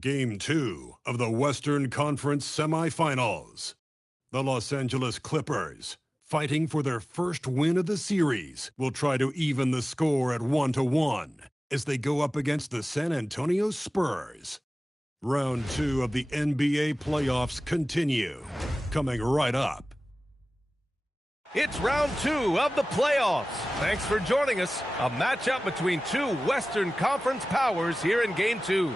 Game 2 of the Western Conference semifinals. The Los Angeles Clippers, fighting for their first win of the series, will try to even the score at 1-1 as they go up against the San Antonio Spurs. Round 2 of the NBA playoffs continue, coming right up. It's round 2 of the playoffs. Thanks for joining us. A matchup between two Western Conference powers here in Game 2.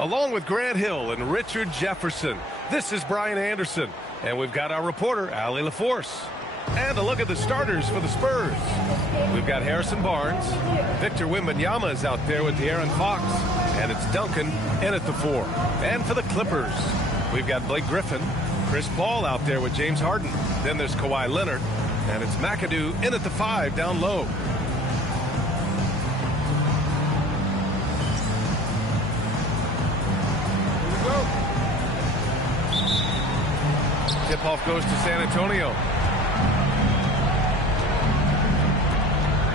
Along with Grant Hill and Richard Jefferson, this is Brian Anderson. And we've got our reporter, Allie LaForce. And a look at the starters for the Spurs. We've got Harrison Barnes. Victor Wembanyama is out there with De'Aaron Fox. And it's Duncan in at the 4. And for the Clippers, we've got Blake Griffin. Chris Paul out there with James Harden. Then there's Kawhi Leonard. And it's McAdoo in at the 5 down low. Tip-off goes to San Antonio.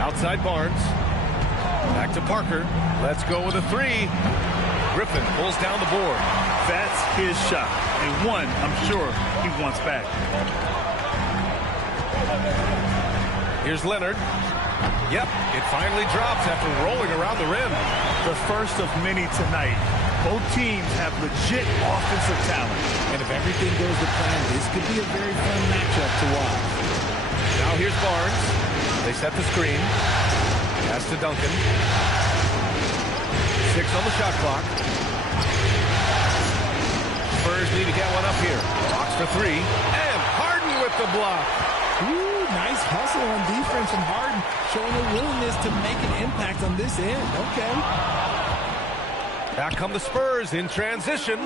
Outside Barnes. Back to Parker. Let's go with a 3. Griffin pulls down the board. That's his shot. And one, I'm sure, he wants back. Here's Leonard. Yep, it finally drops after rolling around the rim. The first of many tonight. Both teams have legit offensive talent. And if everything goes to plan, this could be a very fun matchup to watch. Now here's Barnes. They set the screen. Pass to Duncan. 6 on the shot clock. Spurs need to get one up here. Fox for 3. And Harden with the block. Ooh, nice hustle on defense from Harden, showing a willingness to make an impact on this end. Okay. Back come the Spurs in transition.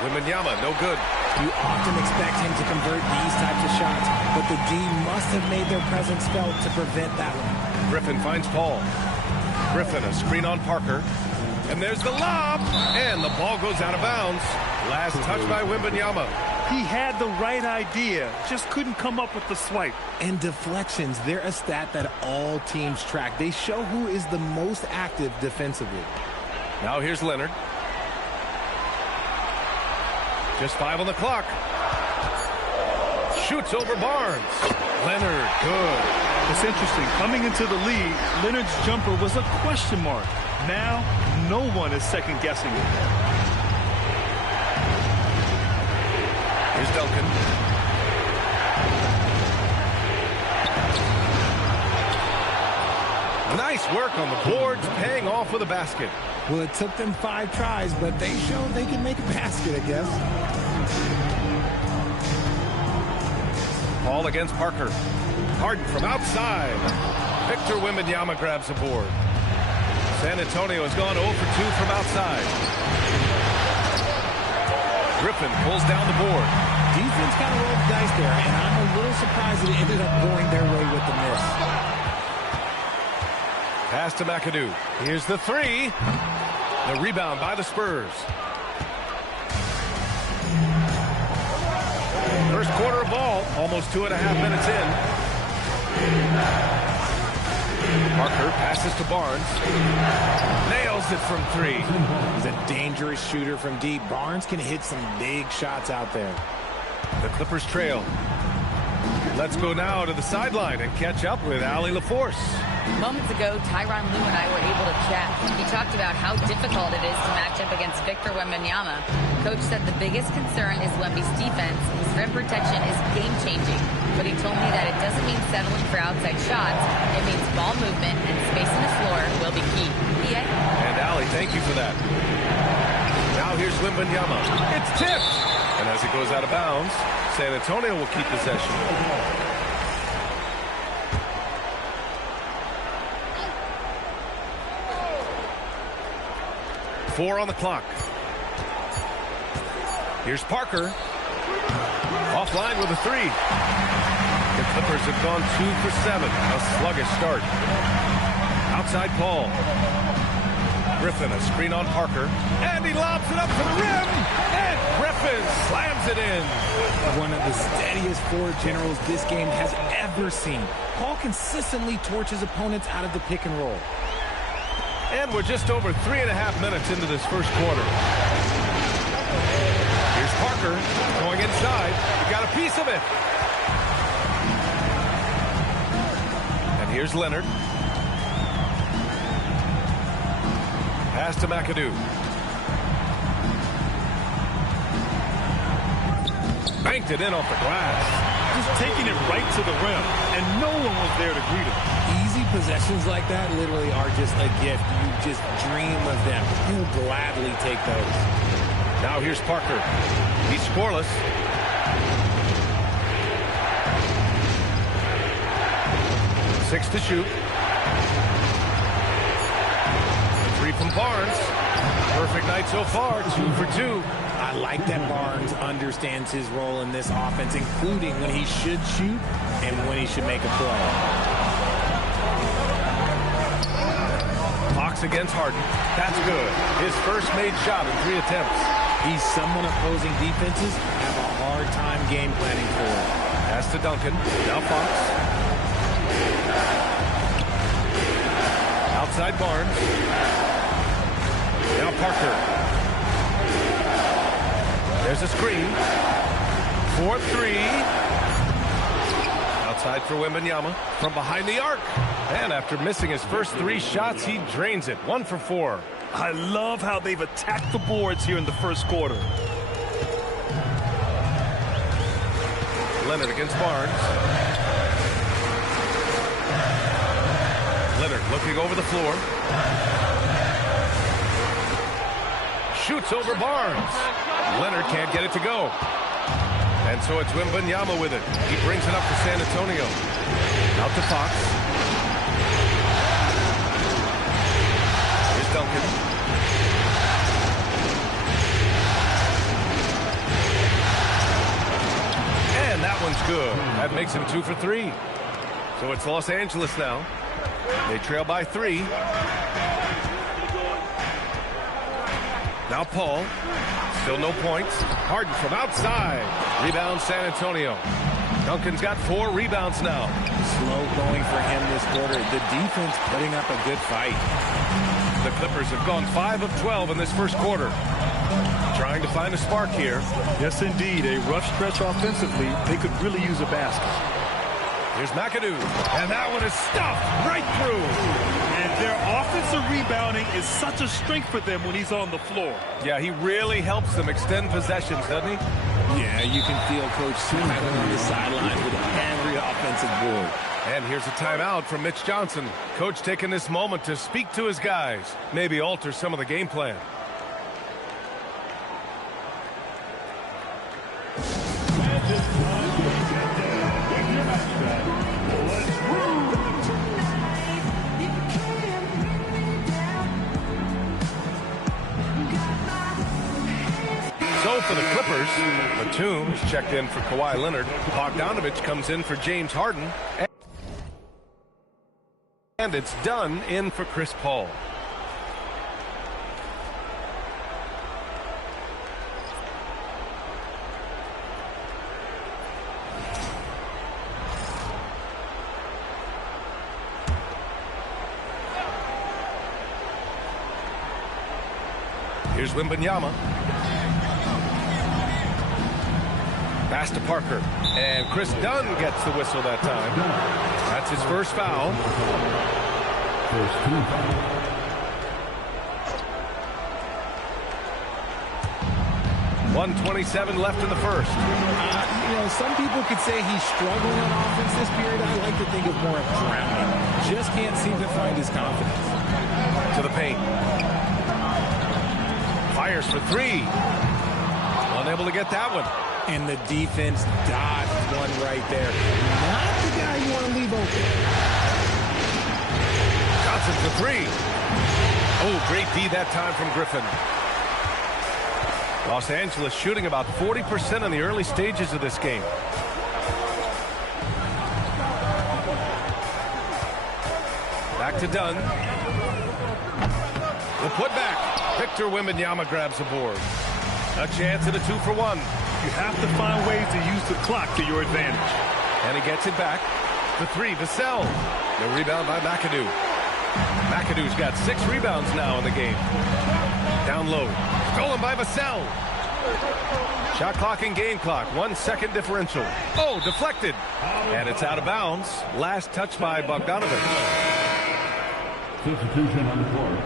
Wembanyama, no good. You often expect him to convert these types of shots, but the D must have made their presence felt to prevent that one. Griffin finds Paul. Griffin, a screen on Parker. And there's the lob. And the ball goes out of bounds. Last touch by Wembanyama. He had the right idea, just couldn't come up with the swipe. And deflections, they're a stat that all teams track. They show who is the most active defensively. Now here's Leonard. Just 5 on the clock. Shoots over Barnes. Leonard, good. It's interesting. Coming into the league, Leonard's jumper was a question mark. Now, no one is second-guessing it. Here's Duncan. Nice work on the boards, paying off with a basket. Well, it took them 5 tries, but they showed they can make a basket, I guess. Paul against Parker. Harden from outside. Victor Wembanyama grabs the board. San Antonio has gone 0 for 2 from outside. Griffin pulls down the board. Defense kind of rolled the dice there, and I'm a little surprised that it ended up going their way with the miss. Pass to McAdoo. Here's the 3. The rebound by the Spurs. First quarter of ball, almost 2.5 minutes in. Parker passes to Barnes. Nails it from 3. He's a dangerous shooter from deep. Barnes can hit some big shots out there. The Clippers trail. Let's go now to the sideline and catch up with Allie LaForce. Moments ago, Tyronn Lue and I were able to chat. He talked about how difficult it is to match up against Victor Wembanyama. Coach said the biggest concern is Wemby's defense. His rim protection is game-changing. But he told me that it doesn't mean settling for outside shots. It means ball movement and spacing the floor will be key. Yeah. And Allie, thank you for that. Now here's Wembanyama. It's tipped. And as it goes out of bounds, San Antonio will keep possession. Four on the clock. Here's Parker. Offline with a 3. The Clippers have gone 2 for 7. A sluggish start. Outside Paul. Griffin, a screen on Parker. And he lobs it up to the rim. And Griffin slams it in. One of the steadiest floor generals this game has ever seen. Paul consistently torches opponents out of the pick and roll. And we're just over 3.5 minutes into this first quarter. Here's Parker going inside. He got a piece of it. And here's Leonard. Pass to McAdoo. Banked it in off the glass. Just taking it right to the rim, and no one was there to greet him. Easy possessions like that literally are just a gift. You just dream of them. He'll gladly take those. Now here's Parker. He's scoreless. Six to shoot. Three from Barnes. Perfect night so far, 2 for 2. I like that Barnes understands his role in this offense, including when he should shoot and when he should make a play. Fox against Harden. That's good. His first made shot in 3 attempts. He's someone opposing defenses have a hard time game planning for. Pass to Duncan. Now Fox. Outside Barnes. Now Parker. There's a screen. 4-3. Outside for Wembanyama. From behind the arc. And after missing his first 3 shots, he drains it. 1 for 4. I love how they've attacked the boards here in the first quarter. Leonard against Barnes. Leonard looking over the floor. Shoots over Barnes. Leonard can't get it to go. And so it's Wembanyama with it. He brings it up to San Antonio. Out to Fox. Here's Duncan. And that one's good. That makes him 2 for 3. So it's Los Angeles now. They trail by 3. Now Paul. Still no points. Harden from outside. Rebound San Antonio. Duncan's got 4 rebounds now. Slow going for him this quarter. The defense putting up a good fight. The Clippers have gone 5 of 12 in this first quarter. Trying to find a spark here. Yes, indeed. A rough stretch offensively. They could really use a basket. Here's McAdoo. And that one is stuffed right through. And their offensive rebounding is such a strength for them when he's on the floor. Yeah, he really helps them extend possessions, doesn't he? Yeah, you can feel Coach smiling on the sideline with every offensive board. And here's a timeout from Mitch Johnson. Coach taking this moment to speak to his guys. Maybe alter some of the game plan. So for the Clippers, Batum is checked in for Kawhi Leonard. Bogdanovich comes in for James Harden. And it's done in for Chris Paul. Here's Wembanyama. Pass to Parker. And Chris Dunn gets the whistle that time. That's his first foul. First team foul. 1:27 left in the first. You know, some people could say he's struggling on offense this period. I like to think of more of drowning. Just can't seem to find his confidence. To the paint. Fires for 3. Unable to get that one. And the defense dodged one right there. Not the guy you want to leave open. Johnson for 3. Oh, great D that time from Griffin. Los Angeles shooting about 40% in the early stages of this game. Back to Dunn. The putback. Victor Wembanyama grabs the board. A chance at a 2-for-1. You have to find ways to use the clock to your advantage. And he gets it back. The 3, Vassell. The rebound by McAdoo. McAdoo's got 6 rebounds now in the game. Down low. Stolen by Vassell. Shot clock and game clock. 1 second differential. Oh, deflected. And it's out of bounds. Last touch by Bogdanovic. Substitution on the court.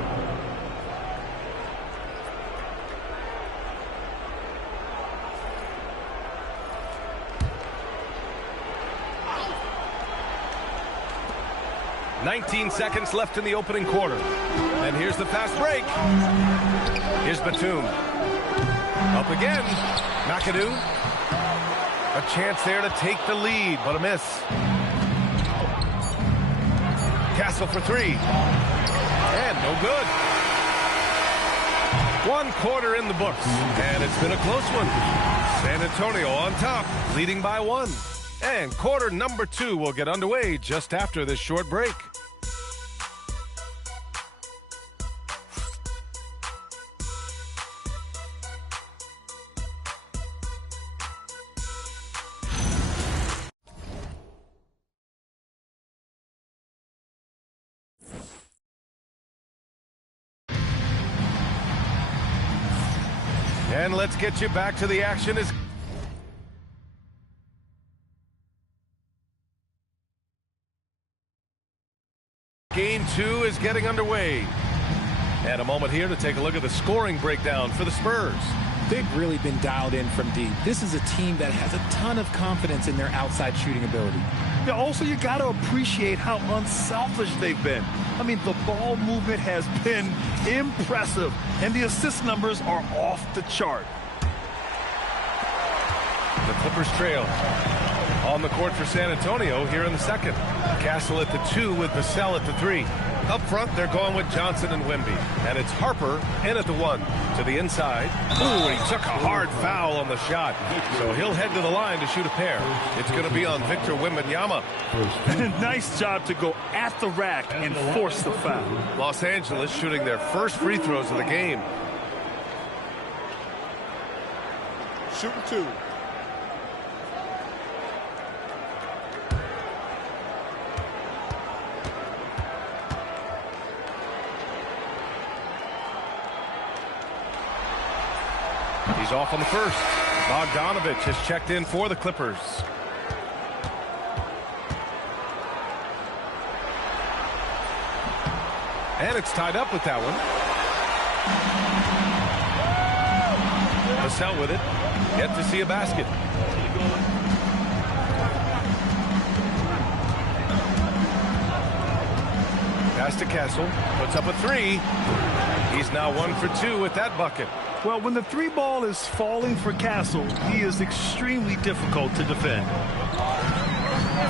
"19 seconds left in the opening quarter. And here's the fast break. Here's Batum. Up again. McAdoo. A chance there to take the lead, but a miss. Castle for 3. And no good. 1 quarter in the books. And it's been a close one. San Antonio on top, leading by 1. And quarter number 2 will get underway just after this short break. And let's get you back to the action as Game 2 is getting underway. And a moment here to take a look at the scoring breakdown for the Spurs. They've really been dialed in from deep. This is a team that has a ton of confidence in their outside shooting ability. Yeah, also, you got to appreciate how unselfish they've been. I mean, the ball movement has been impressive, and the assist numbers are off the chart. The Clippers trail. On the court for San Antonio here in the second. Castle at the 2 with Vassell at the 3. Up front, they're going with Johnson and Wemby. And it's Harper in at the 1. To the inside. Ooh, he took a hard foul on the shot. So he'll head to the line to shoot a pair. It's going to be on Victor Wembanyama. Nice job to go at the rack and force the foul. Los Angeles shooting their first free throws of the game. Shooting 2. He's off on the first. Bogdanovic has checked in for the Clippers. And it's tied up with that one. Vassell with it. Yet to see a basket. Pass to Castle. Puts up a 3. He's now 1 for 2 with that bucket. Well, when the 3 ball is falling for Castle, he is extremely difficult to defend.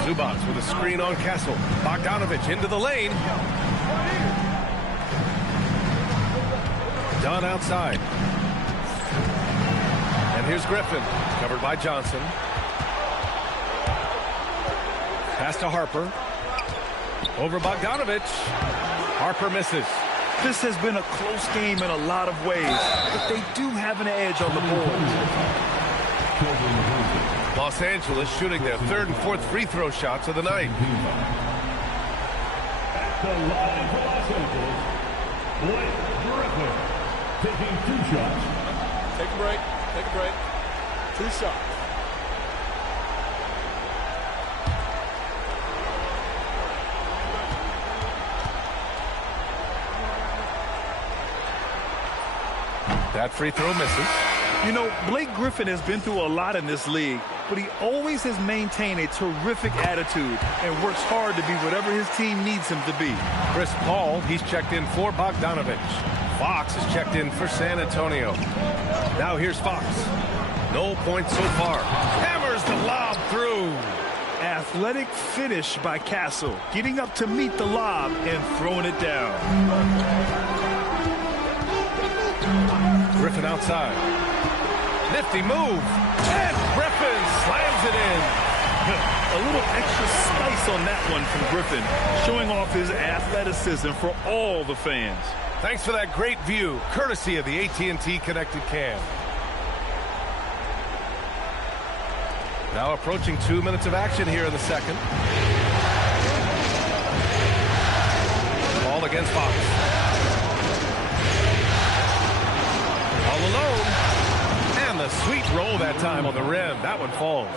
Zubac with a screen on Castle. Bogdanovic into the lane. Done outside. And here's Griffin, covered by Johnson. Pass to Harper. Over Bogdanovic. Harper misses. This has been a close game in a lot of ways, but they do have an edge on the board. Los Angeles shooting their 3rd and 4th free throw shots of the night. At the line for Los Angeles, Blake Griffin taking 2 shots. Take a break. Take a break. 2 shots. That free throw misses. You know, Blake Griffin has been through a lot in this league, but he always has maintained a terrific attitude and works hard to be whatever his team needs him to be. Chris Paul, he's checked in for Bogdanovic. Fox is checked in for San Antonio. Now here's Fox. No points so far. Hammers the lob through. Athletic finish by Castle, getting up to meet the lob and throwing it down. Griffin outside. Nifty move. And Griffin slams it in. A little extra spice on that one from Griffin, showing off his athleticism for all the fans. Thanks for that great view, courtesy of the AT&T Connected Cam. Now approaching 2 minutes of action here in the second. Ball against Fox. All alone. And the sweet roll that time on the rim. That one falls.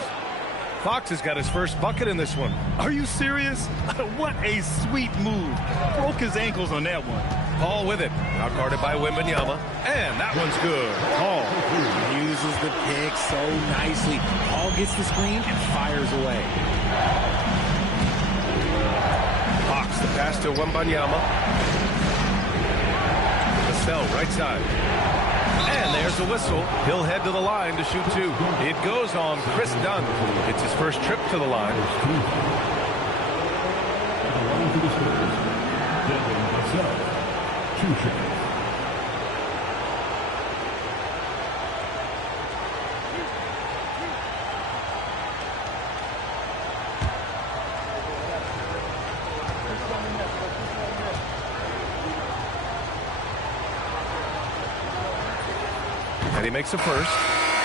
Fox has got his first bucket in this one. Are you serious? What a sweet move. Broke his ankles on that one. Paul with it. Now guarded by Wembanyama. And that one's good. Paul uses the pick so nicely. Paul gets the screen and fires away. Fox the pass to Wembanyama. Vassell right side. And there's a whistle. He'll head to the line to shoot two. It goes on Chris Dunn. It's his first trip to the line. And he makes a first.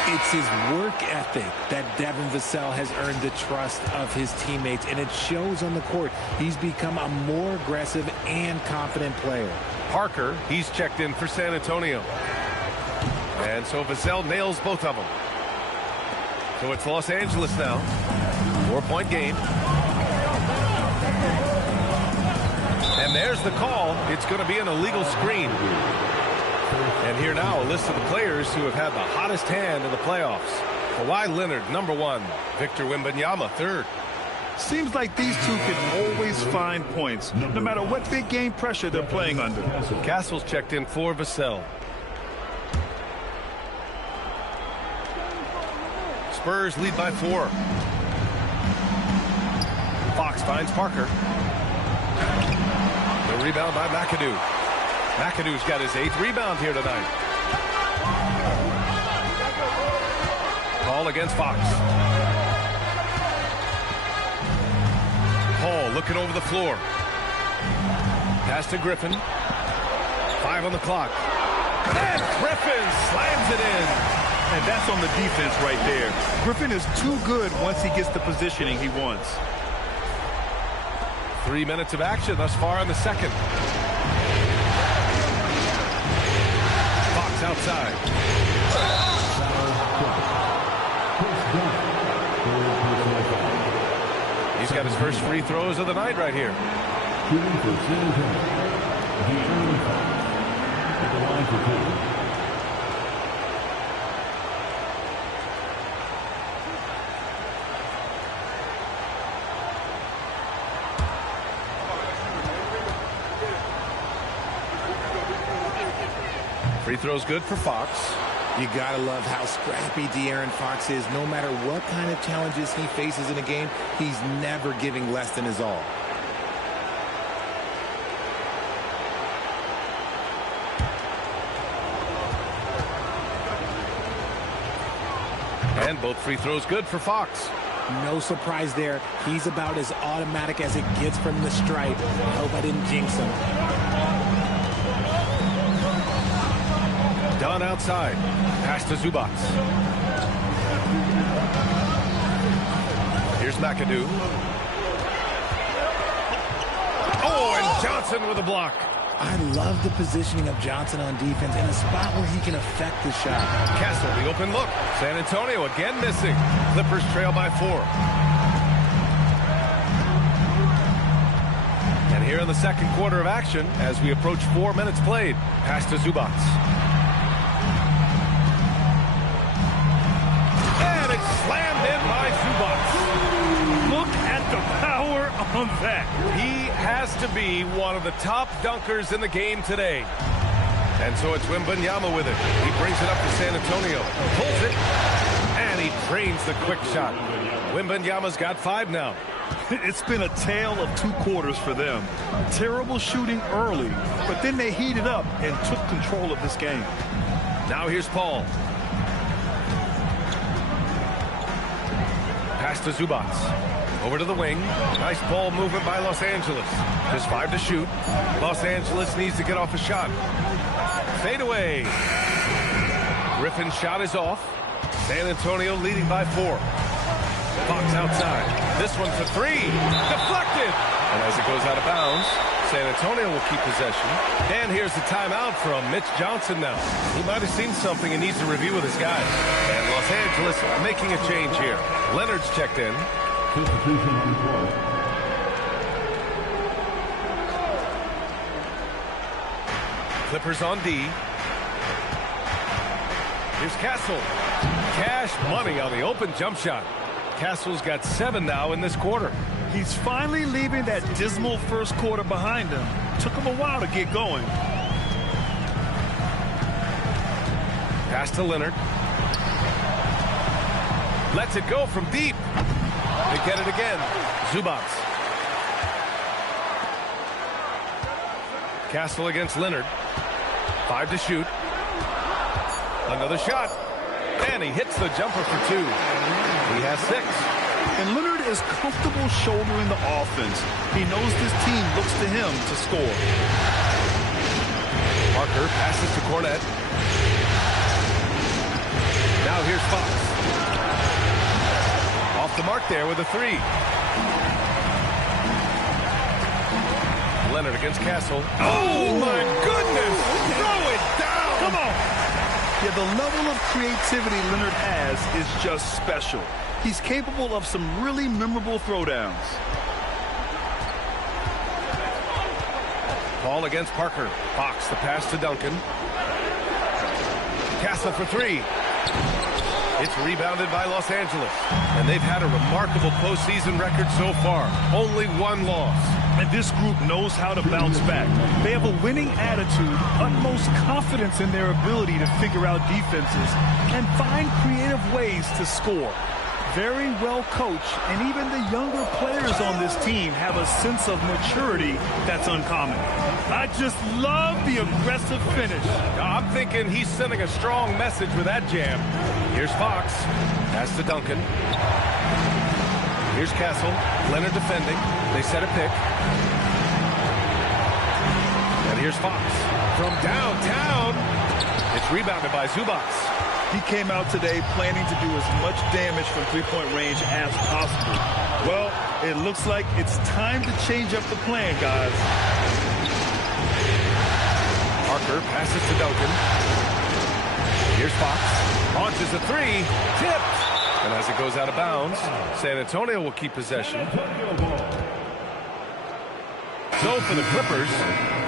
It's his work ethic that Devin Vassell has earned the trust of his teammates, and it shows on the court. He's become a more aggressive and confident player. Parker, he's checked in for San Antonio. And so Vassell nails both of them. So it's Los Angeles now. 4-point game. And there's the call. It's going to be an illegal screen. And here now a list of the players who have had the hottest hand in the playoffs. Kawhi Leonard, number 1. Victor Wembanyama, 3rd. Seems like these two can always find points, no matter what big game pressure they're playing under. Castle's checked in for Vassell. Spurs lead by 4. Fox finds Parker. The rebound by McAdoo. McAdoo's got his 8th rebound here tonight. Paul against Fox. Paul looking over the floor. Pass to Griffin. 5 on the clock. And Griffin slams it in. And that's on the defense right there. Griffin is too good once he gets the positioning he wants. 3 minutes of action thus far in the second. Fox outside. He's got his first free throws of the night right here. Free throw's good for Fox. You gotta love how scrappy De'Aaron Fox is. No matter what kind of challenges he faces in a game, he's never giving less than his all. And both free throws good for Fox. No surprise there. He's about as automatic as it gets from the stripe. I hope I didn't jinx him. Dunn outside. Pass to Zubac. Here's McAdoo. Oh, and Johnson with a block. I love the positioning of Johnson on defense in a spot where he can affect the shot. Castle, the open look. San Antonio again missing. Clippers trail by 4. And here in the second quarter of action, as we approach 4 minutes played, pass to Zubac. And it's slammed in by Zubac. Look at the power on that. He has to be one of the top dunkers in the game today. And so it's Wembanyama with it. He brings it up to San Antonio. Pulls it. And he drains the quick shot. Wembanyama's got 5 now. It's been a tale of 2 quarters for them. Terrible shooting early, but then they heated up and took control of this game. Now here's Paul. Pass to Zubac. Over to the wing. Nice ball movement by Los Angeles. Just 5 to shoot. Los Angeles needs to get off a shot. Fade away. Griffin's shot is off. San Antonio leading by 4. Fox outside. This one for three. Deflected. And as it goes out of bounds, San Antonio will keep possession. And here's the timeout from Mitch Johnson now. He might have seen something and needs to review with his guys. And Los Angeles making a change here. Leonard's checked in. Substitution on the court. Clippers on D. Here's Castle. Cash money on the open jump shot. Castle's got 7 now in this quarter. He's finally leaving that dismal first quarter behind him. Took him a while to get going. Pass to Leonard. Lets it go from deep. They get it again. Zubac. Castle against Leonard. 5 to shoot. Another shot. And he hits the jumper for 2. He has 6. And Leonard is comfortable shouldering the offense. He knows this team looks to him to score. Parker passes to Cornette. Now here's Fox. Off the mark there with a 3. Leonard against Castle. Oh my goodness! Throw it down! Come on! Yeah, the level of creativity Leonard has is just special. He's capable of some really memorable throwdowns. Ball against Parker. Fox the pass to Duncan. Castle for 3. It's rebounded by Los Angeles. And they've had a remarkable postseason record so far. Only 1 loss. And this group knows how to bounce back. They have a winning attitude, utmost confidence in their ability to figure out defenses, and find creative ways to score. Very well coached, and even the younger players on this team have a sense of maturity that's uncommon. I just love the aggressive finish. I'm thinking he's sending a strong message with that jam. Here's Fox. Pass to Duncan. Here's Castle. Leonard defending. They set a pick. And here's Fox. From downtown. It's rebounded by Zubac. He came out today planning to do as much damage from three-point range as possible. Well, it looks like it's time to change up the plan, guys. Parker passes to Duncan. Here's Fox. Launches a 3. Tipped. And as it goes out of bounds, San Antonio will keep possession. So for the Clippers,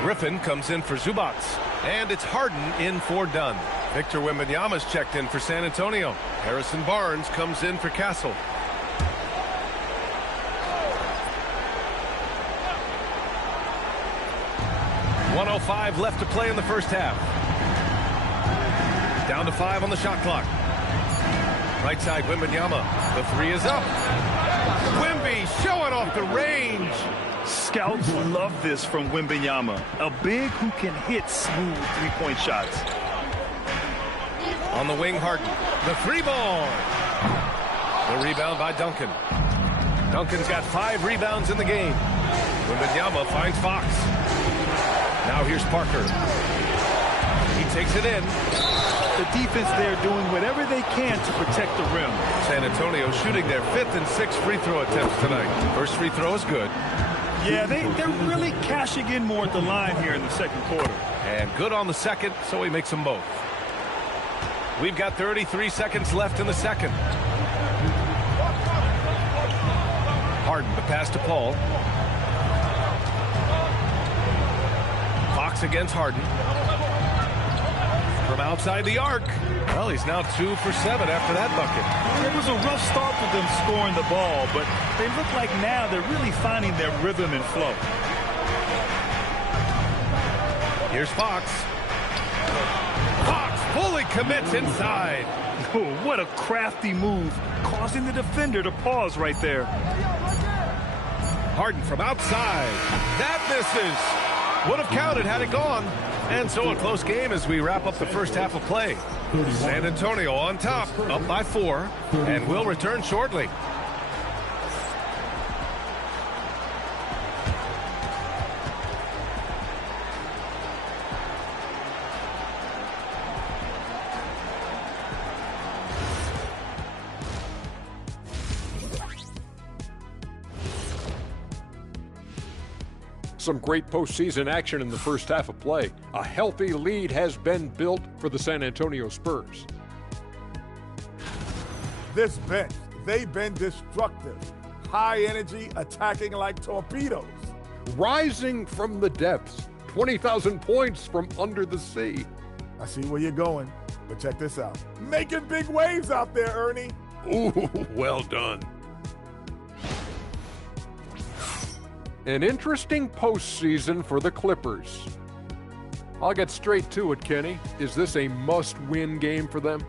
Griffin comes in for Zubac. And it's Harden in for Dunn. Victor Wembanyama's checked in for San Antonio. Harrison Barnes comes in for Castle. .105 left to play in the first half. Down to 5 on the shot clock. Right side, Wembanyama. The 3 is up. Wemby showing off the range. Scouts love this from Wembanyama. A big who can hit smooth three-point shots. On the wing, Harden. The 3 ball. The rebound by Duncan. Duncan's got 5 rebounds in the game. Wembanyama finds Fox. Now here's Parker. He takes it in. The defense there doing whatever they can to protect the rim. San Antonio shooting their 5th and 6th free throw attempts tonight. First free throw is good. Yeah, they're really cashing in more at the line here in the second quarter. And good on the second, so he makes them both. We've got 33 seconds left in the second. Harden, the pass to Paul. Fox against Harden. From outside the arc. Well, he's now 2 for 7 after that bucket. It was a rough start for them scoring the ball, but they look like now they're really finding their rhythm and flow. Here's Fox. Fox fully commits inside. Oh, what a crafty move, causing the defender to pause right there. Harden from outside. That misses. Would have counted had it gone. And so a close game as we wrap up the first half of play. San Antonio on top, up by 4, and will return shortly. Some great postseason action in the first half of play. A healthy lead has been built for the San Antonio Spurs. This bench, they've been destructive. High energy, attacking like torpedoes. Rising from the depths, 20,000 points from under the sea. I see where you're going, but check this out. Making big waves out there, Ernie. Ooh, well done. An interesting postseason for the Clippers. I'll get straight to it, Kenny. Is this a must-win game for them?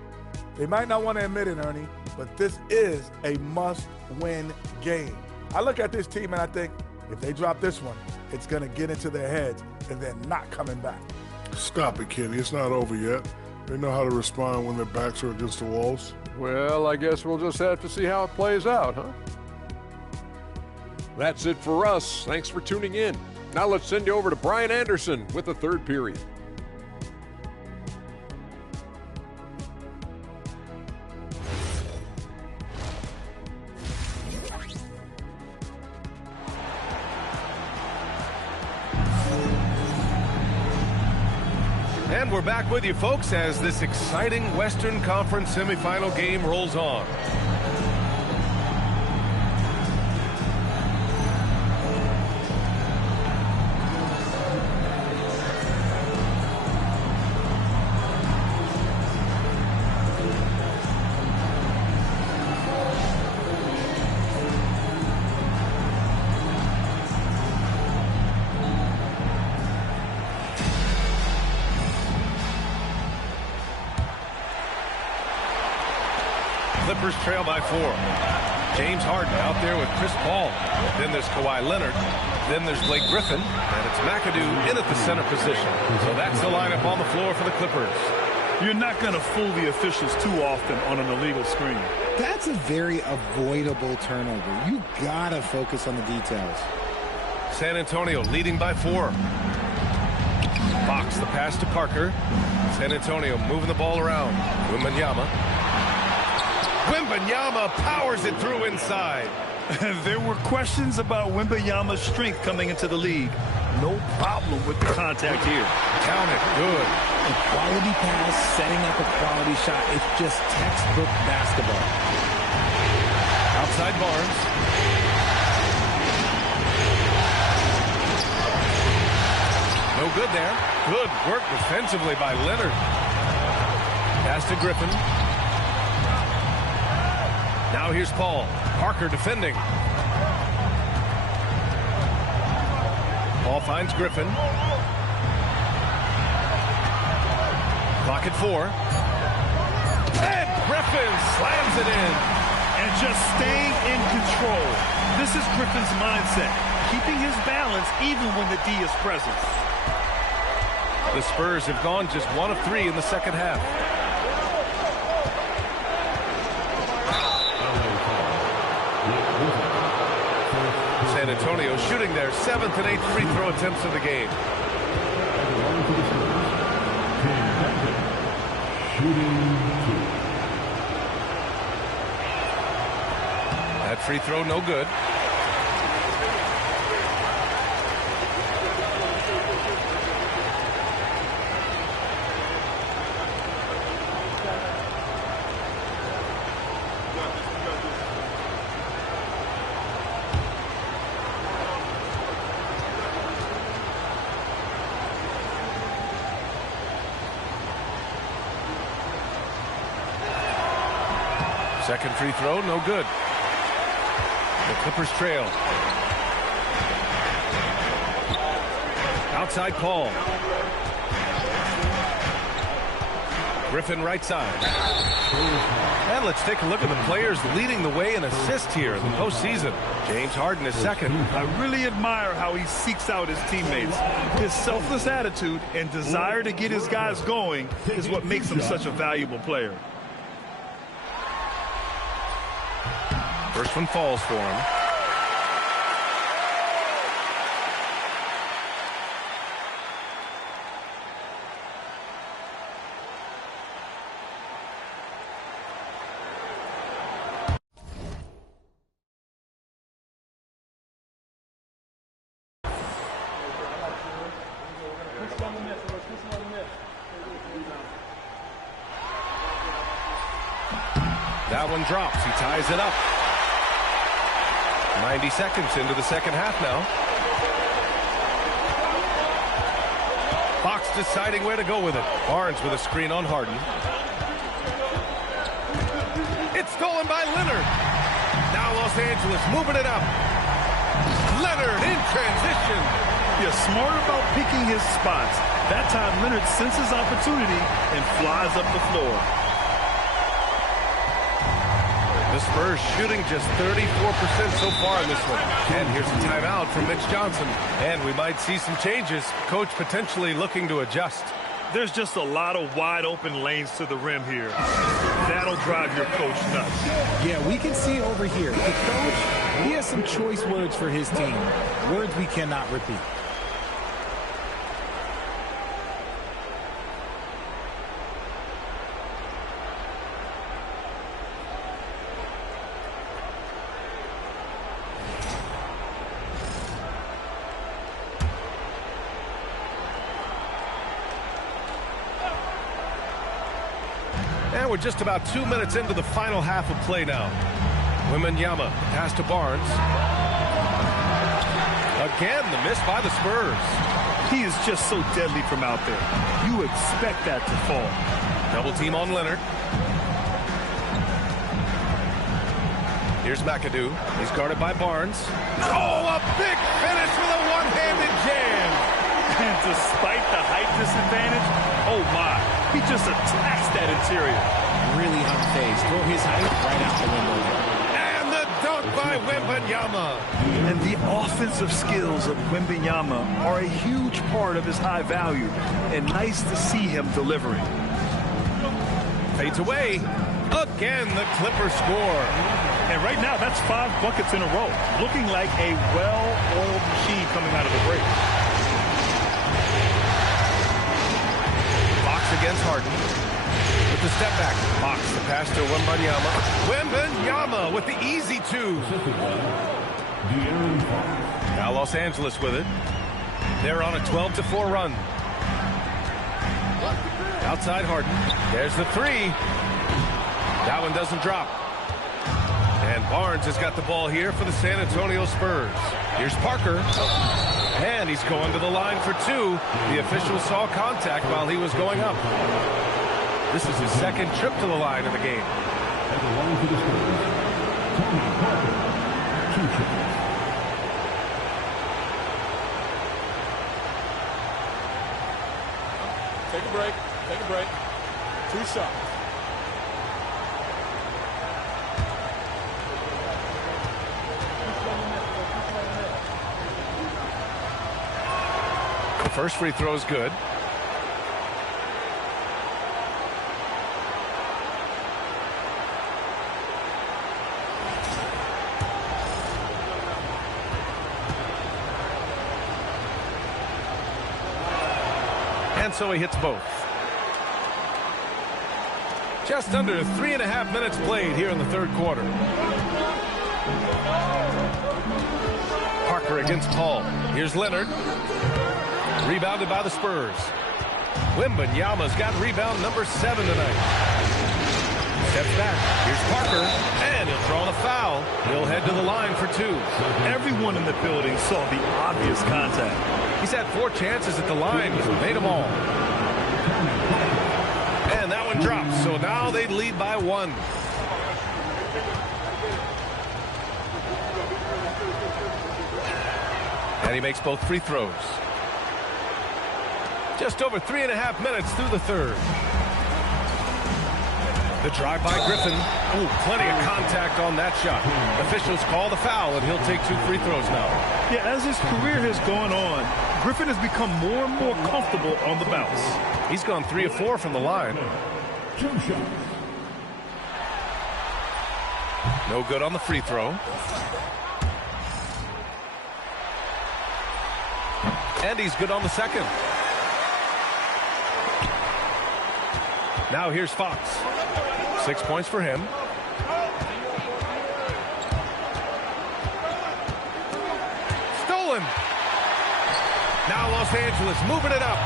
They might not want to admit it, Ernie, but this is a must-win game. I look at this team and I think, if they drop this one, it's going to get into their heads and they're not coming back. Stop it, Kenny. It's not over yet. They know how to respond when their backs are against the walls. Well, I guess we'll just have to see how it plays out, huh? That's it for us. Thanks for tuning in. Now let's send you over to Brian Anderson with the third period. And we're back with you, folks, as this exciting Western Conference semifinal game rolls on. Clippers trail by 4. James Harden out there with Chris Paul. Then there's Kawhi Leonard. Then there's Blake Griffin. And it's McAdoo in at the center position. So that's the lineup on the floor for the Clippers. You're not going to fool the officials too often on an illegal screen. That's a very avoidable turnover. You got to focus on the details. San Antonio leading by 4. Fox the pass to Parker. San Antonio moving the ball around. Wembanyama. Wembanyama powers it through inside. There were questions about Wembanyama's strength coming into the league. No problem with the contact here. Count it. Good. A quality pass, setting up a quality shot. It's just textbook basketball. Outside Barnes. No good there. Good work defensively by Leonard. Pass to Griffin. Now here's Paul. Parker defending. Paul finds Griffin. Clock at 4. And Griffin slams it in. And just staying in control. This is Griffin's mindset. Keeping his balance even when the D is present. The Spurs have gone just 1 of 3 in the second half. San Antonio shooting their 7th and 8th free throw attempts of the game. That free throw no good. Second free throw, no good. The Clippers trail. Outside Paul. Griffin right side. And let's take a look at the players leading the way in assists here in the postseason. James Harden is second. I really admire how he seeks out his teammates. His selfless attitude and desire to get his guys going is what makes him such a valuable player. First one falls for him. That one drops. He ties it up. 90 seconds into the second half now. Fox deciding where to go with it. Barnes with a screen on Harden. It's stolen by Leonard. Now Los Angeles moving it up. Leonard in transition. You're smart about picking his spots. That time Leonard senses opportunity and flies up the floor. The Spurs shooting just 34% so far in this one. And here's a timeout from Mitch Johnson. And we might see some changes. Coach potentially looking to adjust. There's just a lot of wide open lanes to the rim here. That'll drive your coach nuts. Yeah, we can see over here. The coach, he has some choice words for his team. Words we cannot repeat. And we're just about 2 minutes into the final half of play now. Wembanyama pass to Barnes. Again, the miss by the Spurs. He is just so deadly from out there. You expect that to fall. Double team on Leonard. Here's McAdoo. He's guarded by Barnes. Oh, a big finish with a one-handed jam. And despite the height disadvantage, oh my, he just attacks that interior. Really unfazed. Throw his height right out the window. And the dunk by Wembanyama. And the offensive skills of Wembanyama are a huge part of his high value. And nice to see him delivering. Fades away. Again, the Clippers score. And right now, that's 5 buckets in a row. Looking like a well-oiled machine coming out of the break. Fox against Harden. With the step back. Fox, the pass to Wembanyama. Wembanyama with the easy two. Now Los Angeles with it. They're on a 12-4 run. Outside Harden. There's the three. That one doesn't drop. And Barnes has got the ball here for the San Antonio Spurs. Here's Parker. And he's going to the line for two. The official saw contact while he was going up. This is his second trip to the line in the game. At the line for the Spurs, Tony Parker, 2 shots. Take a break. Take a break. 2 shots. The first free throw is good. And so he hits both. Just under 3.5 minutes played here in the third quarter. Parker against Paul. Here's Leonard. Rebounded by the Spurs. Wembanyama's got rebound number 7 tonight. Steps back. Here's Parker. And he'll draw the foul. He'll head to the line for 2. Everyone in the building saw the obvious contact. He's had 4 chances at the line. He's made them all. And that one drops. So now they lead by 1. And he makes both free throws. Just over 3.5 minutes through the third. The drive by Griffin. Ooh, plenty of contact on that shot. Officials call the foul, and he'll take 2 free throws now. Yeah, as his career has gone on, Griffin has become more and more comfortable on the bounce. He's gone 3 of 4 from the line. 2 shots. No good on the free throw. And he's good on the second. Now here's Fox. 6 points for him. Stolen. Now Los Angeles moving it up.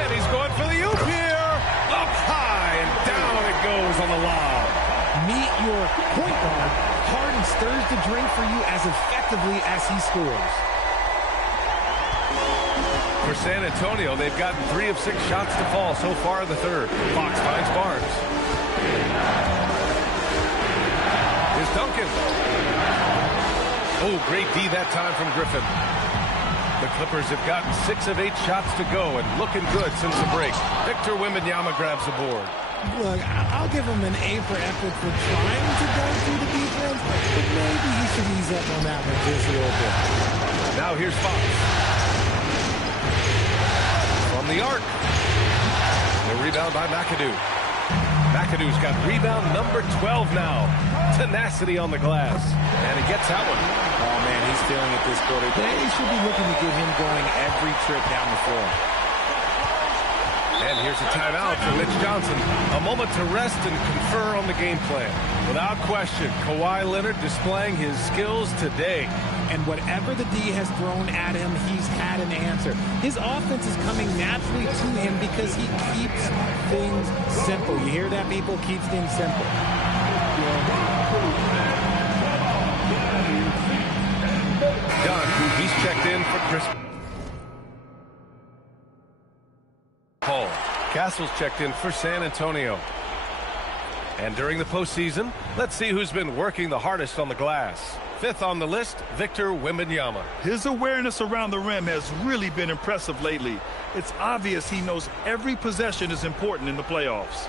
And he's going for the oop here. Up high and down it goes on the lob. meet your point guard, Harden stirs the drink for you as effectively as he scores. For San Antonio, they've gotten 3 of 6 shots to fall so far in the third. Fox finds Barnes. Here's Duncan. Oh, great D that time from Griffin. The Clippers have gotten 6 of 8 shots to go and looking good since the break. Victor Wembanyama grabs the board. Look, I'll give him an A for effort for trying to go through the defense, but maybe he should ease up on that one just a little bit. Now here's Fox. From the arc. The rebound by McAdoo. McAdoo's got rebound number 12 now. Tenacity on the glass. And he gets that one. Oh, man, he's feeling it this quarter. They should be looking to get him going every trip down the floor. And here's a timeout for Mitch Johnson. A moment to rest and confer on the game plan. Without question, Kawhi Leonard displaying his skills today. And whatever the D has thrown at him, he's had an answer. His offense is coming naturally to him because he keeps things simple. You hear that, people? Keeps things simple. Dunn, he's checked in for Chris Paul. Castle's checked in for San Antonio. And during the postseason, let's see who's been working the hardest on the glass. 5th on the list, Victor Wembanyama. His awareness around the rim has really been impressive lately. It's obvious he knows every possession is important in the playoffs.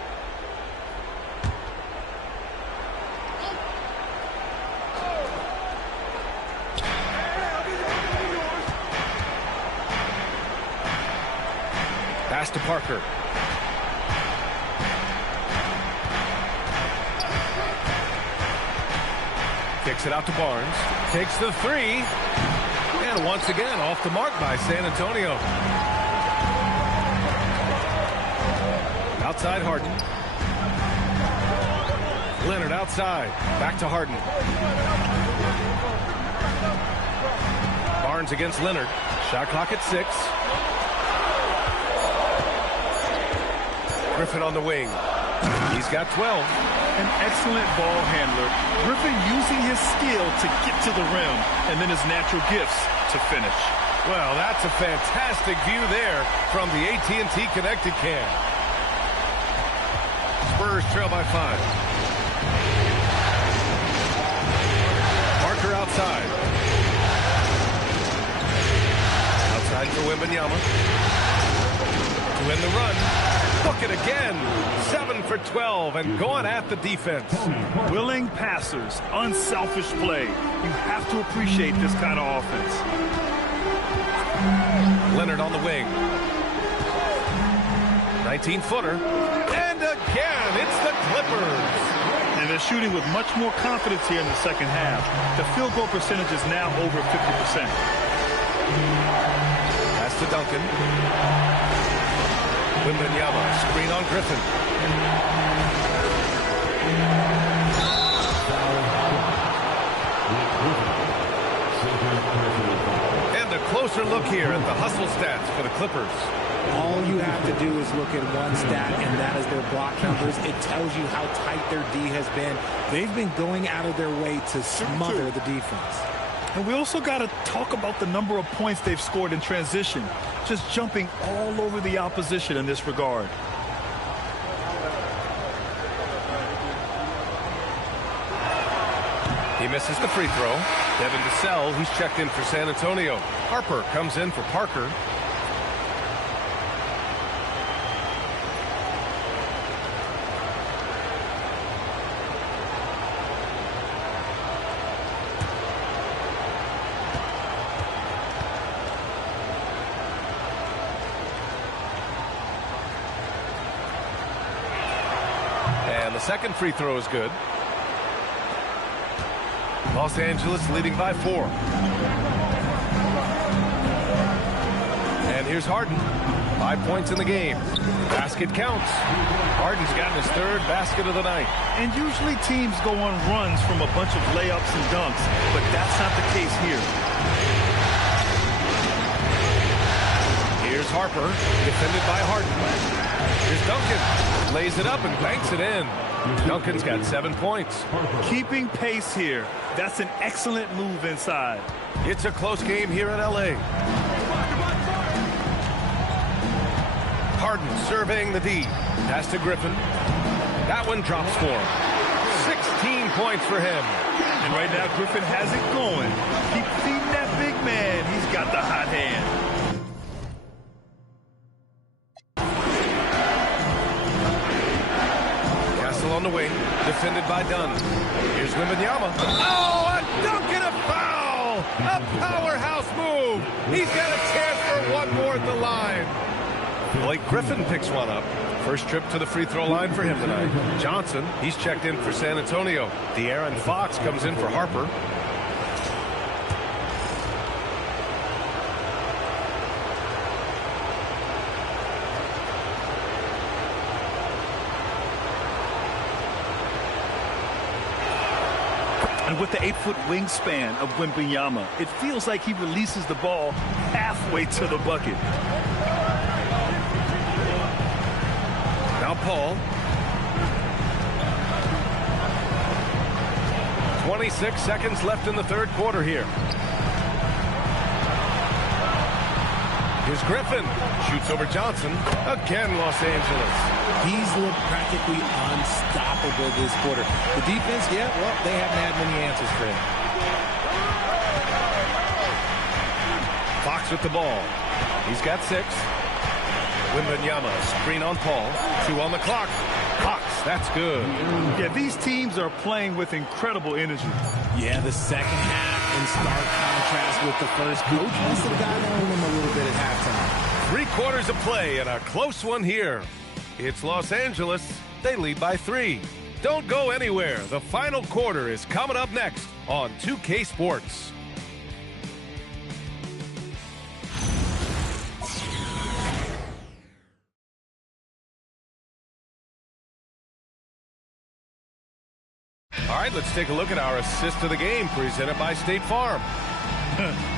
Pass to Parker. Kicks it out to Barnes. Takes the 3. And once again, off the mark by San Antonio. Outside Harden. Leonard outside. Back to Harden. Barnes against Leonard. Shot clock at 6. Griffin on the wing. He's got 12. An excellent ball handler. Griffin using his skill to get to the rim and then his natural gifts to finish. Well, that's a fantastic view there from the AT&T Connected Cam. Spurs trail by 5. Parker outside. Outside for Wembanyama. To win the run. Book it again. 7 for 12 and going at the defense. Willing passers, unselfish play. You have to appreciate this kind of offense. Leonard on the wing. 19-footer. And again, it's the Clippers. And they're shooting with much more confidence here in the second half. The field goal percentage is now over 50%. Pass to Duncan. Wembanyama, screen on Griffin. And a closer look here at the hustle stats for the Clippers. All you have to do is look at one stat, and that is their block numbers. It tells you how tight their D has been. They've been going out of their way to smother the defense. And we also got to talk about the number of points they've scored in transition, just jumping all over the opposition in this regard. He misses the free throw. Devin Vassell, he's checked in for San Antonio. Harper comes in for Parker. And the second free throw is good. Los Angeles leading by 4. And here's Harden. 5 points in the game. Basket counts. Harden's gotten his 3rd basket of the night. And usually teams go on runs from a bunch of layups and dunks, but that's not the case here. Here's Harper, defended by Harden. Here's Duncan. Lays it up and banks it in. Duncan's got 7 points. Keeping pace here. That's an excellent move inside. It's a close game here in LA. Harden surveying the D. Pass to Griffin. That one drops for him. 16 points for him. And right now, Griffin has it going. Keep feeding that big man. He's got the hot hand. Castle on the wing, defended by Dunn. Here's Wembanyama. Oh, a dunk and a foul! A powerhouse move. He's got a chance for one more at the line. Blake Griffin picks one up. First trip to the free throw line for him tonight. Johnson, he's checked in for San Antonio. De'Aaron Fox comes in for Harper. And with the 8-foot wingspan of Wembanyama, it feels like he releases the ball halfway to the bucket. Now Paul. 26 seconds left in the third quarter here. Here's Griffin. Shoots over Johnson. Again, Los Angeles. He's looked practically unstoppable this quarter. The defense, yeah, well, they haven't had many answers for him. Fox with the ball. He's got 6. Wembanyama, screen on Paul. 2 on the clock. Fox, that's good. Yeah, these teams are playing with incredible energy. Yeah, the second half in stark contrast with the first. Coach must have gotten on them a little bit at halftime. 3 quarters of play and a close one here. It's Los Angeles. They lead by 3. Don't go anywhere. The final quarter is coming up next on 2K Sports. All right, let's take a look at our assist of the game presented by State Farm.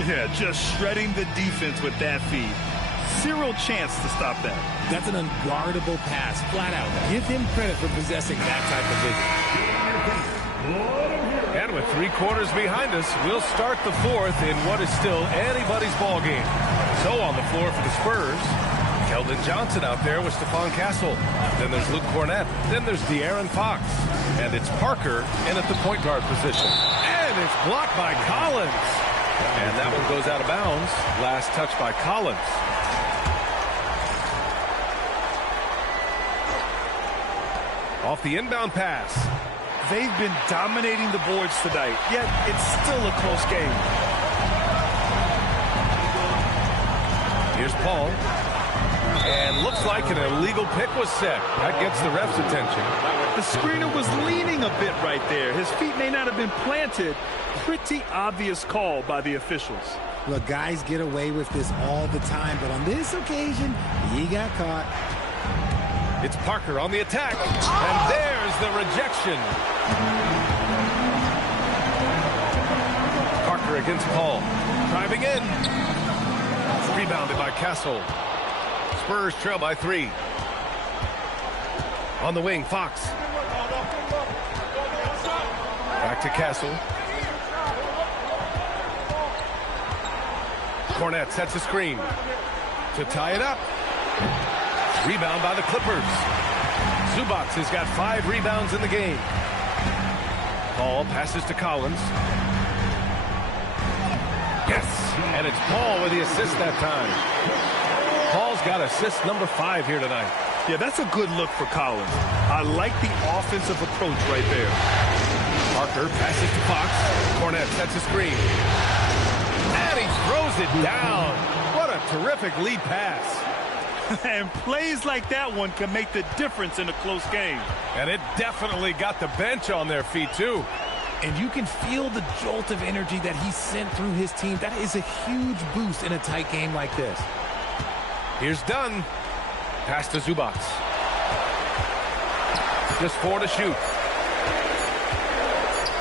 Yeah, just shredding the defense with that feed. Zero chance to stop that. That's an unguardable pass, flat out. Give him credit for possessing that type of vision. And with 3 quarters behind us, we'll start the fourth in what is still anybody's ball game. So on the floor for the Spurs, Keldon Johnson out there with Stephon Castle. Then there's Luke Cornett. Then there's De'Aaron Fox. And it's Parker in at the point guard position. And it's blocked by Collins. And that one goes out of bounds. Last touch by Collins. Off the inbound pass. They've been dominating the boards tonight, yet it's still a close game. Here's Paul. And looks like an illegal pick was set. That gets the ref's attention. The screener was leaning a bit right there. His feet may not have been planted. Pretty obvious call by the officials. Look, guys get away with this all the time, but on this occasion, he got caught. It's Parker on the attack. And there's the rejection. Parker against Paul. Driving in. Rebounded by Castle. Spurs trail by 3. On the wing, Fox. Back to Castle. Cornett sets a screen to tie it up. Rebound by the Clippers. Zubac has got 5 rebounds in the game. Paul passes to Collins. Yes, and it's Paul with the assist that time. Paul's got assist number 5 here tonight. Yeah, that's a good look for Collins. I like the offensive approach right there. Parker passes to Fox. Cornett sets a screen. And he throws it down. What a terrific lead pass. And plays like that one can make the difference in a close game. And it definitely got the bench on their feet, too. And you can feel the jolt of energy that he sent through his team. That is a huge boost in a tight game like this. Here's Dunn. Pass to Zubac. Just 4 to shoot.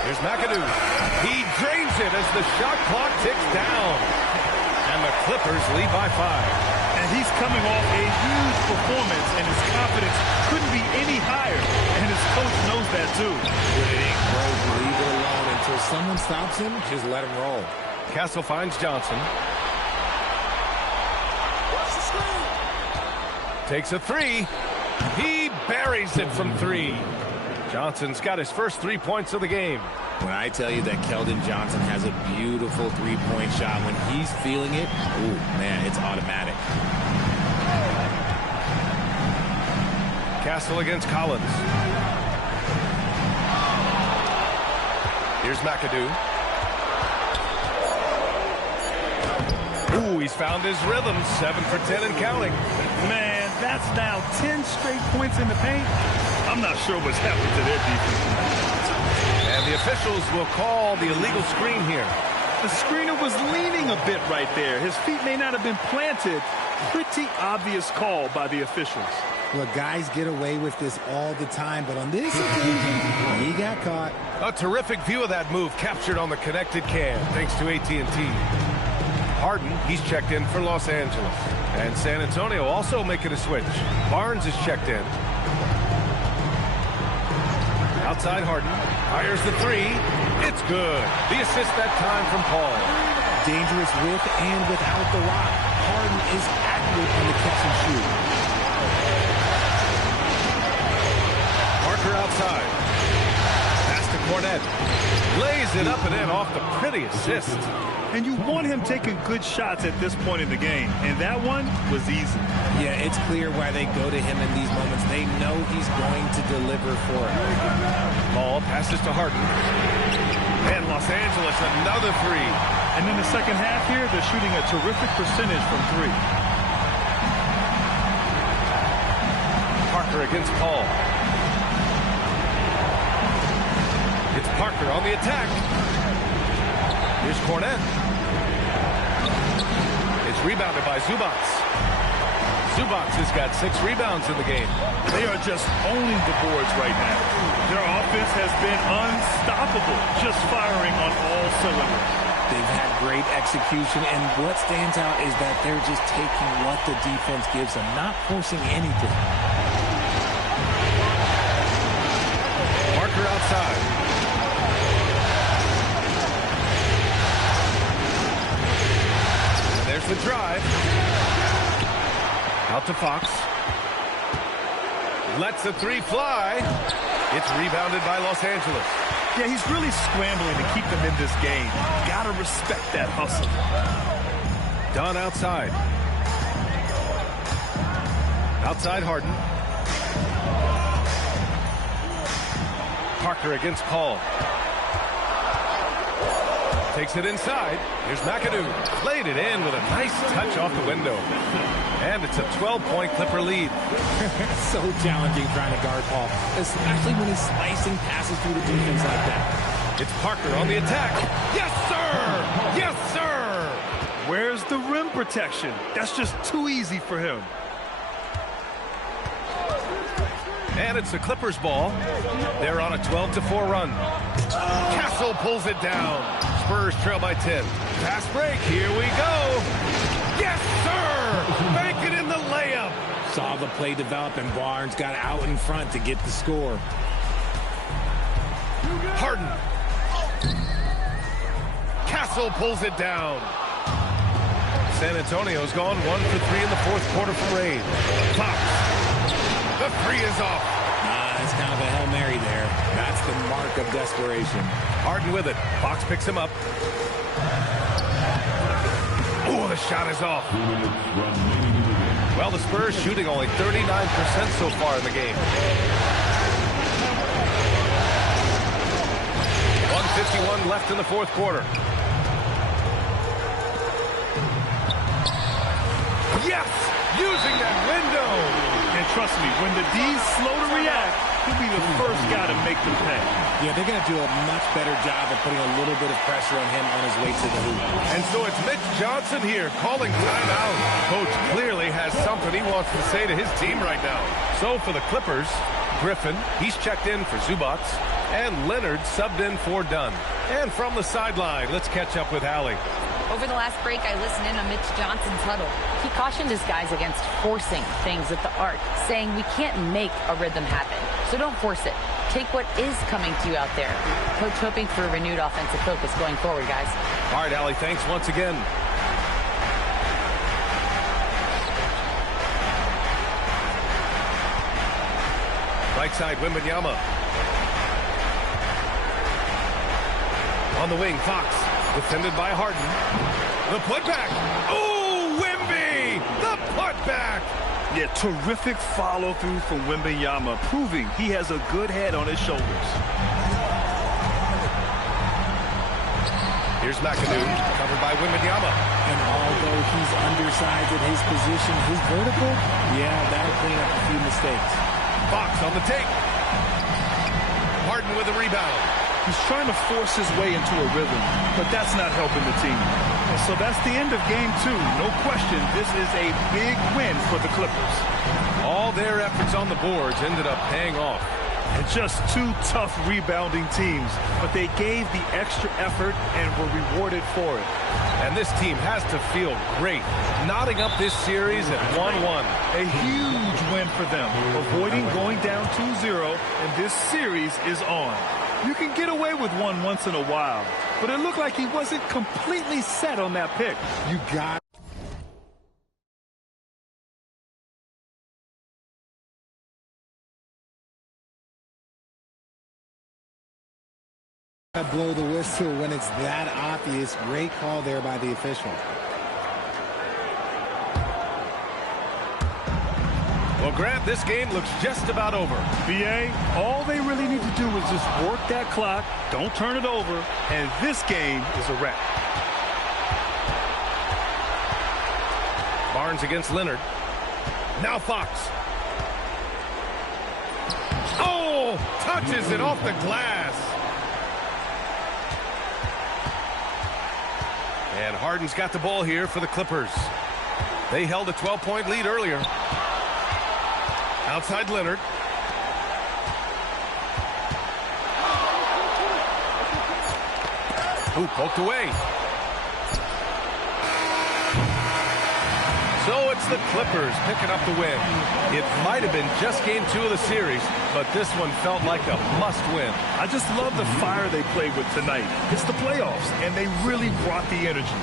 Here's McAdoo. He drains it as the shot clock ticks down. And the Clippers lead by 5. And He's coming off a huge performance, and his confidence couldn't be any higher, and his coach knows that too. Leave it alone until someone stops him. Just let him roll. Castle finds Johnson. Takes a three. He buries it from three. Johnson's got his first 3 points of the game. When I tell you that Keldon Johnson has a beautiful three-point shot, when he's feeling it, ooh, man, it's automatic. Castle against Collins. Here's McAdoo. Ooh, he's found his rhythm. 7 for 10 and counting. Man, that's now 10 straight points in the paint. I'm not sure what's happened to their defense. And the officials will call the illegal screen here. The screener was leaning a bit right there. His feet may not have been planted. Pretty obvious call by the officials. Look, guys get away with this all the time, but on this occasion, he got caught. A terrific view of that move captured on the connected cam, thanks to AT&T. Harden, he's checked in for Los Angeles. And San Antonio also making a switch. Barnes is checked in. Outside Harden, fires the three. It's good. The assist that time from Paul. Dangerous with and without the rock. Harden is accurate on the catch and shoot. Parker outside. Pass to Cornette. Lays it up and in off the pretty assist. And you want him taking good shots at this point in the game. And that one was easy. Yeah, it's clear why they go to him in these moments. They know he's going to deliver for it. Ball passes to Harden. And Los Angeles, another three. And in the second half here, they're shooting a terrific percentage from three. Parker against Paul. It's Parker on the attack. Here's Cornette. It's rebounded by Zubats. Zubats has got 6 rebounds in the game. They are just owning the boards right now. Their offense has been unstoppable, just firing on all cylinders. They've had great execution, and what stands out is that they're just taking what the defense gives them, not forcing anything. Parker outside. There's the drive. Out to Fox. Lets the three fly. It's rebounded by Los Angeles. Yeah, he's really scrambling to keep them in this game. Gotta respect that hustle. Dunn outside. Outside Harden. Parker against Paul. Takes it inside. Here's McAdoo. Played it in with a nice touch off the window. And it's a 12-point Clipper lead. So challenging trying to guard Paul, especially when he's slicing passes through the defense like that. It's Parker on the attack. Yes, sir! Yes, sir! Where's the rim protection? That's just too easy for him. And it's the Clippers ball. They're on a 12-4 run. Castle pulls it down. Spurs trail by 10. Fast break. Here we go. Yes, sir! Make it in the layup. Saw the play develop, and Barnes got out in front to get the score. Harden. Castle pulls it down. San Antonio's gone 1 for 3 in the fourth quarter for Reid. Fox. The three is off. That's kind of a Hail Mary there. That's the mark of desperation. Harden with it. Fox picks him up. Oh, the shot is off. Well, the Spurs shooting only 39% so far in the game. 1:51 left in the fourth quarter. Yes! Using that window! And trust me, when the D's slow to react, he'll be the first guy to make them pay. Yeah, they're going to do a much better job of putting a little bit of pressure on him on his way to the hoop. And so it's Mitch Johnson here calling timeout. Coach clearly has something he wants to say to his team right now. So for the Clippers, Griffin, he's checked in for Zubats, and Leonard subbed in for Dunn. And from the sideline, let's catch up with Hallie. Over the last break, I listened in on Mitch Johnson's huddle. He cautioned his guys against forcing things at the arc, saying we can't make a rhythm happen, so don't force it. Take what is coming to you out there. Coach hoping for a renewed offensive focus going forward, guys. All right, Allie, thanks once again. Right side, Wembanyama. On the wing, Fox. Defended by Harden. The putback. Oh, Wemby! The putback! Yeah, terrific follow-through from Wembanyama, proving he has a good head on his shoulders. Here's McAdoo, covered by Wembanyama. And although he's undersized at his position, his vertical, yeah, that'll clean up a few mistakes. Fox on the take. Harden with a rebound. He's trying to force his way into a rhythm, but that's not helping the team. And so that's the end of game 2. No question, this is a big win for the Clippers. All their efforts on the boards ended up paying off. And just 2 tough rebounding teams, but they gave the extra effort and were rewarded for it. And this team has to feel great, knotting up this series at 1-1. A huge win for them, avoiding going down 2-0, and this series is on. You can get away with one once in a while, but it looked like he wasn't completely set on that pick. You got to blow the whistle when it's that obvious. Great call there by the official. Well, Grant, this game looks just about over. BA, all they really need to do is just work that clock, don't turn it over, and this game is a wrap. Barnes against Leonard. Now Fox. Oh, touches it off the glass. And Harden's got the ball here for the Clippers. They held a 12-point lead earlier. Outside Leonard. Ooh, poked away. So it's the Clippers picking up the win. It might have been just game 2 of the series, but this one felt like a must-win. I just love the fire they played with tonight. It's the playoffs, and they really brought the energy.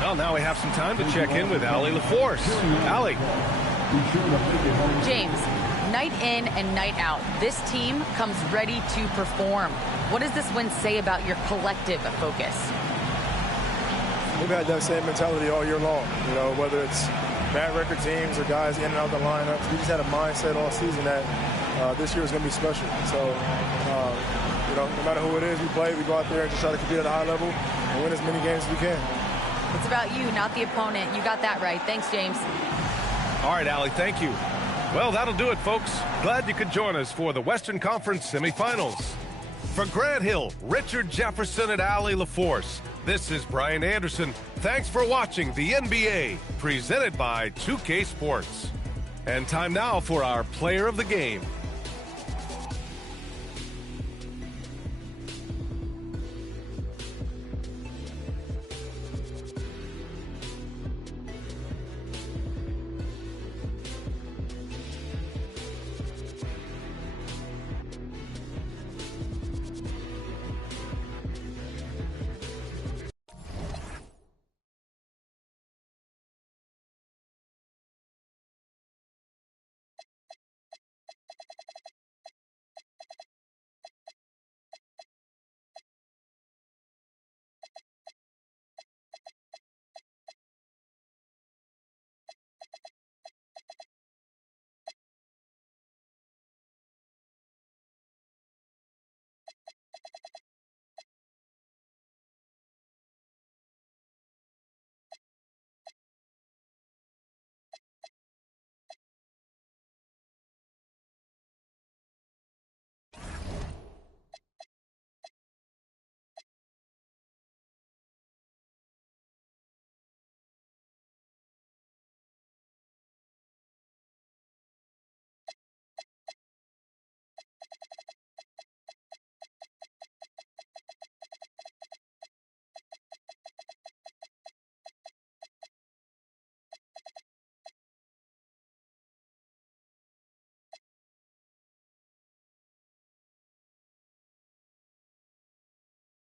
Well, now we have some time to check in with Allie LaForce. Allie. James, night in and night out, this team comes ready to perform. What does this win say about your collective focus? We've had that same mentality all year long. You know, whether it's bad record teams or guys in and out the lineups, we just had a mindset all season that this year is going to be special. So, you know, no matter who it is we play, we go out there and just try to compete at a high level and win as many games as we can. It's about you, not the opponent. You got that right. Thanks, James. All right, Allie, thank you. Well, that'll do it, folks. Glad you could join us for the Western Conference semifinals. For Grant Hill, Richard Jefferson, and Allie LaForce, this is Brian Anderson. Thanks for watching the NBA, presented by 2K Sports. And time now for our player of the game.